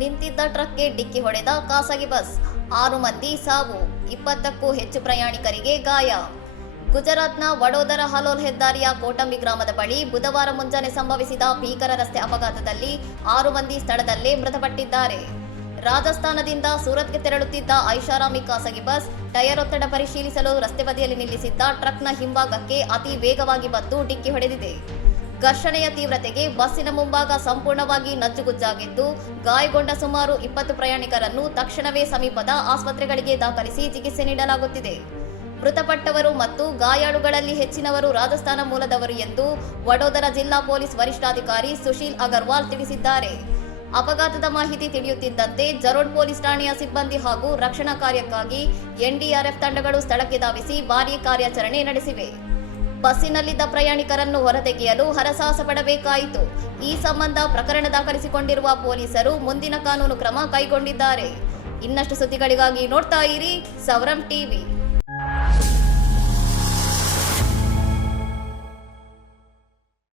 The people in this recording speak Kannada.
ನಿಂತಿದ್ದ ಟ್ರಕ್ಗೆ ಡಿಕ್ಕಿ ಹೊಡೆದ ಖಾಸಗಿ ಬಸ್, 6 ಮಂದಿ ಸಾವು, 20ಕ್ಕೂ ಹೆಚ್ಚು ಪ್ರಯಾಣಿಕರಿಗೆ ಗಾಯ. ಗುಜರಾತ್ನ ವಡೋದರ ಹಲೋಲ್ ಹೆದ್ದಾರಿಯ ಕೋಟಂಬಿ ಗ್ರಾಮದ ಬಳಿ ಬುಧವಾರ ಮುಂಜಾನೆ ಸಂಭವಿಸಿದ ಭೀಕರ ರಸ್ತೆ ಅಪಘಾತದಲ್ಲಿ 6 ಮಂದಿ ಸ್ಥಳದಲ್ಲೇ ಮೃತಪಟ್ಟಿದ್ದಾರೆ. ರಾಜಸ್ಥಾನದಿಂದ ಸೂರತ್ಗೆ ತೆರಳುತ್ತಿದ್ದ ಐಷಾರಾಮಿ ಖಾಸಗಿ ಬಸ್ ಟೈರ್ ಒತ್ತಡ ಪರಿಶೀಲಿಸಲು ರಸ್ತೆ ಬದಿಯಲ್ಲಿ ನಿಲ್ಲಿಸಿದ್ದ ಟ್ರಕ್ನ ಹಿಂಭಾಗಕ್ಕೆ ಅತಿ ವೇಗವಾಗಿ ಬಂದು ಡಿಕ್ಕಿ ಹೊಡೆದಿದೆ. ಘರ್ಷಣೆಯ ತೀವ್ರತೆಗೆ ಬಸ್ಸಿನ ಮುಂಭಾಗ ಸಂಪೂರ್ಣವಾಗಿ ನಜ್ಜುಗುಜ್ಜಾಗಿದ್ದು, ಗಾಯಗೊಂಡ ಸುಮಾರು 20 ಪ್ರಯಾಣಿಕರನ್ನು ತಕ್ಷಣವೇ ಸಮೀಪದ ಆಸ್ಪತ್ರೆಗಳಿಗೆ ದಾಖಲಿಸಿ ಚಿಕಿತ್ಸೆ ನೀಡಲಾಗುತ್ತಿದೆ. ಮೃತಪಟ್ಟವರು ಮತ್ತು ಗಾಯಾಳುಗಳಲ್ಲಿ ಹೆಚ್ಚಿನವರು ರಾಜಸ್ಥಾನ ಮೂಲದವರು ಎಂದು ವಡೋದರ ಜಿಲ್ಲಾ ಪೊಲೀಸ್ ವರಿಷ್ಠಾಧಿಕಾರಿ ಸುಶೀಲ್ ಅಗರ್ವಾಲ್ ತಿಳಿಸಿದ್ದಾರೆ. ಅಪಘಾತದ ಮಾಹಿತಿ ತಿಳಿಯುತ್ತಿದ್ದಂತೆ ಜರೋಡ್ ಪೊಲೀಸ್ ಠಾಣೆಯ ಸಿಬ್ಬಂದಿ ಹಾಗೂ ರಕ್ಷಣಾ ಕಾರ್ಯಕ್ಕಾಗಿ ಎನ್ಡಿಆರ್ಎಫ್ ತಂಡಗಳು ಸ್ಥಳಕ್ಕೆ ಧಾವಿಸಿ ಭಾರೀ ಕಾರ್ಯಾಚರಣೆ ನಡೆಸಿವೆ. ಬಸ್ಸಿನಲ್ಲಿದ್ದ ಪ್ರಯಾಣಿಕರನ್ನು ಹೊರತೆಗೆಯಲು ಹರಸಾಹಸ ಪಡಬೇಕಾಯಿತು. ಈ ಸಂಬಂಧ ಪ್ರಕರಣ ದಾಖಲಿಸಿಕೊಂಡಿರುವ ಪೊಲೀಸರು ಮುಂದಿನ ಕಾನೂನು ಕ್ರಮ ಕೈಗೊಂಡಿದ್ದಾರೆ. ಇನ್ನಷ್ಟು ಸುದ್ದಿಗಳಿಗಾಗಿ ನೋಡ್ತಾ ಇರಿ ಸವರಂ ಟಿವಿ.